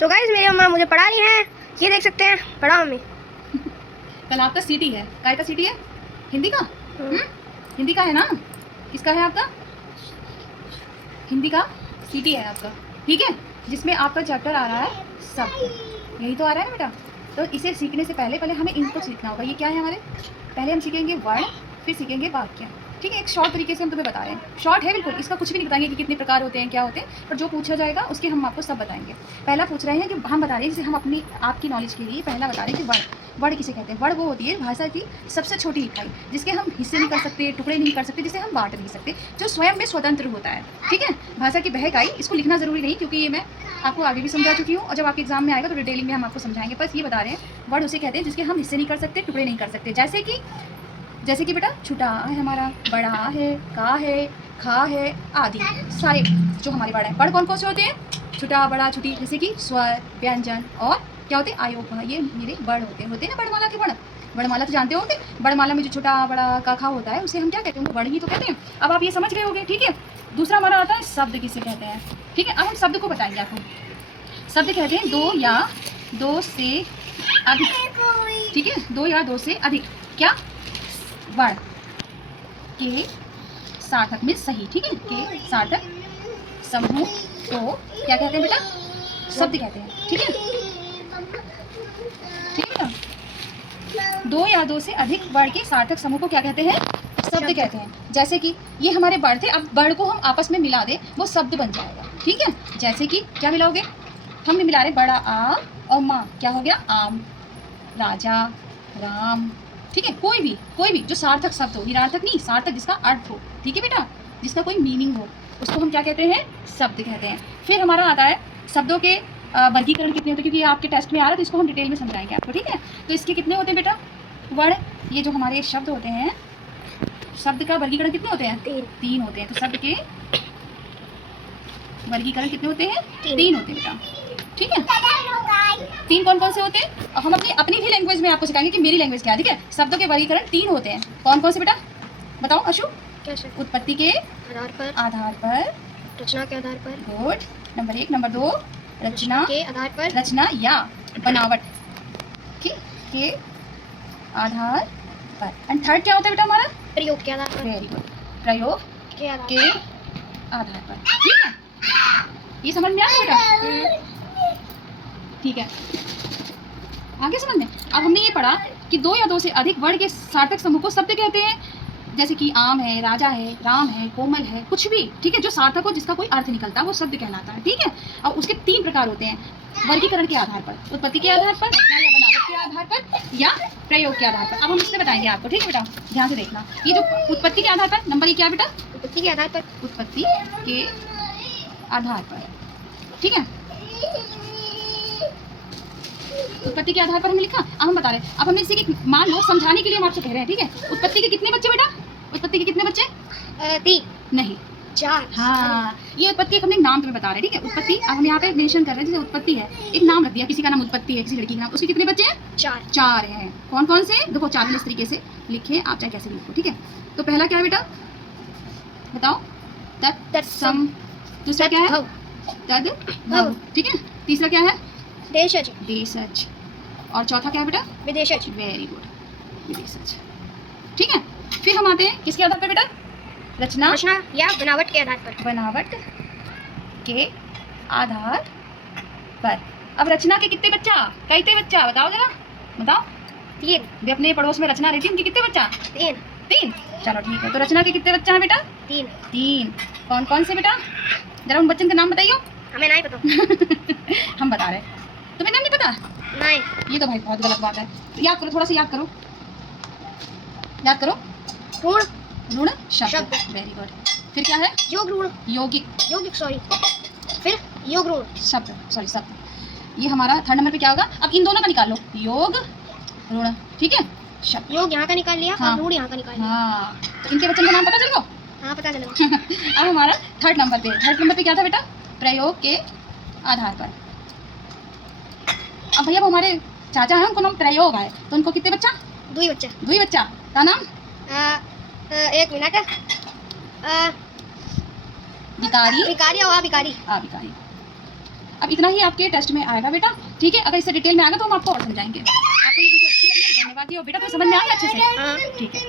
So guys मेरी मम्मा मुझे पढ़ा रही हैं, ये देख सकते हैं। पढ़ा मम्मी। कल आपका सीटी है, काय का सीटी है? हिंदी का। हिंदी का है ना? किसका है आपका? हिंदी का सीटी है आपका, ठीक है। जिसमें आपका चैप्टर आ रहा है शब्द, यही तो आ रहा है ना बेटा। तो इसे सीखने से पहले हमें इनको सीखना होगा। ये क्या है हमारे? पहले हम सीखेंगे वर्ड, फिर सीखेंगे वाक्य, ठीक है। एक शॉर्ट तरीके से हम तुम्हें बता रहे हैं, शॉर्ट है बिल्कुल, इसका कुछ भी नहीं बताएंगे कि कितने प्रकार होते हैं, क्या होते हैं, पर जो पूछा जाएगा उसके हम आपको सब बताएंगे। पहला पूछ रहे हैं कि हम बता रहे हैं, जैसे हम अपनी आपकी नॉलेज के लिए पहला बता रहे हैं कि वर्ड किसे कहते हैं। वर्ड वो होती है भाषा की सबसे छोटी इकाई, जिसके हम हिस्से नहीं कर सकते, टुकड़े नहीं कर सकते, जिसे हम बांट नहीं सकते, जो स्वयं में स्वतंत्र होता है, ठीक है। भाषा की वह इकाई, इसको लिखना जरूरी नहीं, क्योंकि ये मैं आपको आगे भी समझा चुकी हूँ, और जब आपके एग्जाम में आएगा तो डिटेलिंग में हम आपको समझाएंगे। बस ये बता रहे हैं वर्ड उसे कहते हैं जिसके हम हिस्से नहीं कर सकते, टुकड़े नहीं कर सकते। जैसे कि बेटा छोटा है हमारा, बड़ा है, का है, खा है, आदि सारे जो हमारे वर्ड हैं। वर्ड कौन कौन से होते हैं? छोटा, बड़ा, छोटी, जैसे कि स्वर, व्यंजन और क्या होते हैं? आयोग। ये मेरे वर्ड होते हैं ना वर्णमाला के। वर्णमाला तो जानते होंगे। वर्णमाला में जो छोटा, बड़ा, का, खा होता है उसे हम क्या कहते हैं? वर्ड ही तो कहते हैं। अब आप ये समझ गए होंगे, ठीक है। दूसरा हमारा आता है शब्द किसे कहते हैं, ठीक है। अब हम शब्द को बताएंगे आपको। शब्द कहते हैं दो या दो से अधिक, ठीक है। दो या दो से अधिक क्या? वर्ड के सार्थक में सही, ठीक है। के सार्थक समूह को क्या कहते हैं बेटा? शब्द कहते हैं, ठीक है। ठीक है बेटा, दो या दो से अधिक वर्ड के सार्थक समूह को क्या कहते हैं? शब्द कहते हैं। जैसे कि ये हमारे वर्ड थे, अब वर्ड को हम आपस में मिला दें, वो शब्द बन जाएगा, ठीक है। जैसे कि क्या मिलाओगे? हम मिला रहे बड़ा आम और माँ, क्या हो गया? आम। राजा, राम, ठीक है। कोई भी जो सार्थक शब्द हो, निरार्थक नहीं, सार्थक, जिसका अर्थ हो, ठीक है बेटा, जिसका कोई मीनिंग हो, उसको हम क्या कहते हैं? शब्द कहते हैं। फिर हमारा आता है शब्दों के वर्गीकरण कितने होते हैं, क्योंकि ये आपके टेस्ट में आ रहा है तो इसको हम डिटेल में समझाएंगे आपको, ठीक है। तो इसके कितने होते हैं बेटा वर्ड? ये जो हमारे शब्द होते हैं, शब्द का वर्गीकरण कितने होते हैं? तीन होते हैं। तो शब्द के वर्गीकरण कितने होते हैं? तीन होते हैं बेटा, ठीक है। तीन कौन कौन से होते हैं? और हम अपनी भी लैंग्वेज में आपको सिखाएंगे कि मेरी लैंग्वेज क्या है, ठीक है। शब्दों के वर्गीकरण तीन होते हैं। कौन कौन से बेटा बताओ अशु? कैसे? उत्पत्ति के आधार पर, रचना के आधार पर, गुड, नंबर 1। नंबर 2 रचना के आधार पर, रचना या बनावट के आधार पर। एंड थर्ड क्या होता है बेटा हमारा? प्रयोग के आधार पर। वेरी गुड, प्रयोग के आधार के आधार पर, ठीक है। ये समझ में आ गया बेटा? ठीक है, आगे समझ में। अब हमने ये पढ़ा कि दो या दो से अधिक वर्ड के सार्थक समूह को शब्द कहते हैं। जैसे कि आम है, राजा है, राम है, कोमल है, कुछ भी, ठीक है, जो सार्थक हो, जिसका कोई अर्थ निकलता है, वो शब्द कहलाता है, ठीक है। और उसके तीन प्रकार होते हैं, वर्गीकरण के आधार पर, उत्पत्ति के आधार पर, रचना या बनावट के आधार पर, या प्रयोग के आधार पर। अब हम इसमें बताएंगे आपको, ठीक है बेटा, ध्यान से देखना। ये जो उत्पत्ति के आधार पर, नंबर ये क्या बेटा? उत्पत्ति के आधार पर, उत्पत्ति के आधार पर, ठीक है। उत्पत्ति के आधार पर हमने लिखा। अब हम बता रहे हैं, अब हमने इसे मान लो समझाने के लिए हम आपसे कह रहे हैं, ठीक है। उत्पत्ति के कितने बच्चे बेटा? उत्पत्ति के कितने बच्चे? 3 नहीं, 4। हाँ, ये उत्पत्ति एक हमने नाम तुम्हें बता रहे हैं, ठीक है। उत्पत्ति अब हम यहाँ पे मेंशन कर रहे हैं, जैसे उत्पत्ति है, एक नाम रख दिया, किसी का नाम उत्पत्ति है, किसी लड़की का नाम, उसके कितने बच्चे हैं? 4 हैं। कौन कौन से? देखो 4 इस तरीके से लिखे, आप चाहे कैसे लिखो, ठीक है। तो पहला क्या है बेटा बताओ? तत्सम। दूसरा क्या है? तद्भव, ठीक है। तीसरा क्या है? देशज। और चौथा क्या है बेटा? विदेशज। वेरी गुड, विदेशज, ठीक है। फिर हम आते हैं किसके आधार पर बेटा? रचना या बनावट के आधार पर। बनावट के आधार पर। अब रचना के कितने बच्चा? कितने बच्चा बताओ जरा, बताओ। 3। वे अपने पड़ोस में रचना रहती है, उनके कितने बच्चा? 3। चलो ठीक है, तो रचना के कितने बच्चा है बेटा? 3। कौन कौन से बेटा? जरा उन बच्चों के नाम बताइए। हमें नहीं पता। हम बता रहे हैं, तुम्हें नाम नहीं पता? नहीं। ये तो भाई बहुत गलत बात है। याद करो, थोड़ा सा याद करो, याद करो। ऋण शब्द, वेरी गुड। फिर क्या है? यौगिक सॉरी। फिर योग ऋण शब्द, सॉरी शब्द। ये हमारा थर्ड नंबर पे क्या होगा? अब इन दोनों का निकाल लो, योग ऋण, ठीक है। शब्द, योग यहाँ का निकाल लिया, हाँ। और ऋण यहाँ का निकाल लिया। हाँ, तो इनके बच्चों का नाम पता चल गया? हाँ पता चला। अब हमारा थर्ड नंबर पे क्या था बेटा? प्रयोग के आधार पर। अब भैया वो हमारे चाचा हैं, उनको नाम प्रयोग है, तो उनको कितने बच्चा? 2 बच्चा। 2 बच्चा का नाम? 1 मिनट। विकारी और अभिकारी। अभिकारी, अब इतना ही आपके टेस्ट में आएगा बेटा, ठीक है। अगर इससे डिटेल में आएगा तो हम आपको और समझाएंगे। आपको ये वीडियो अच्छी लगी है, धन्यवाद। और बेटा तो समझ में आ गया अच्छे से? हाँ। ठीक है।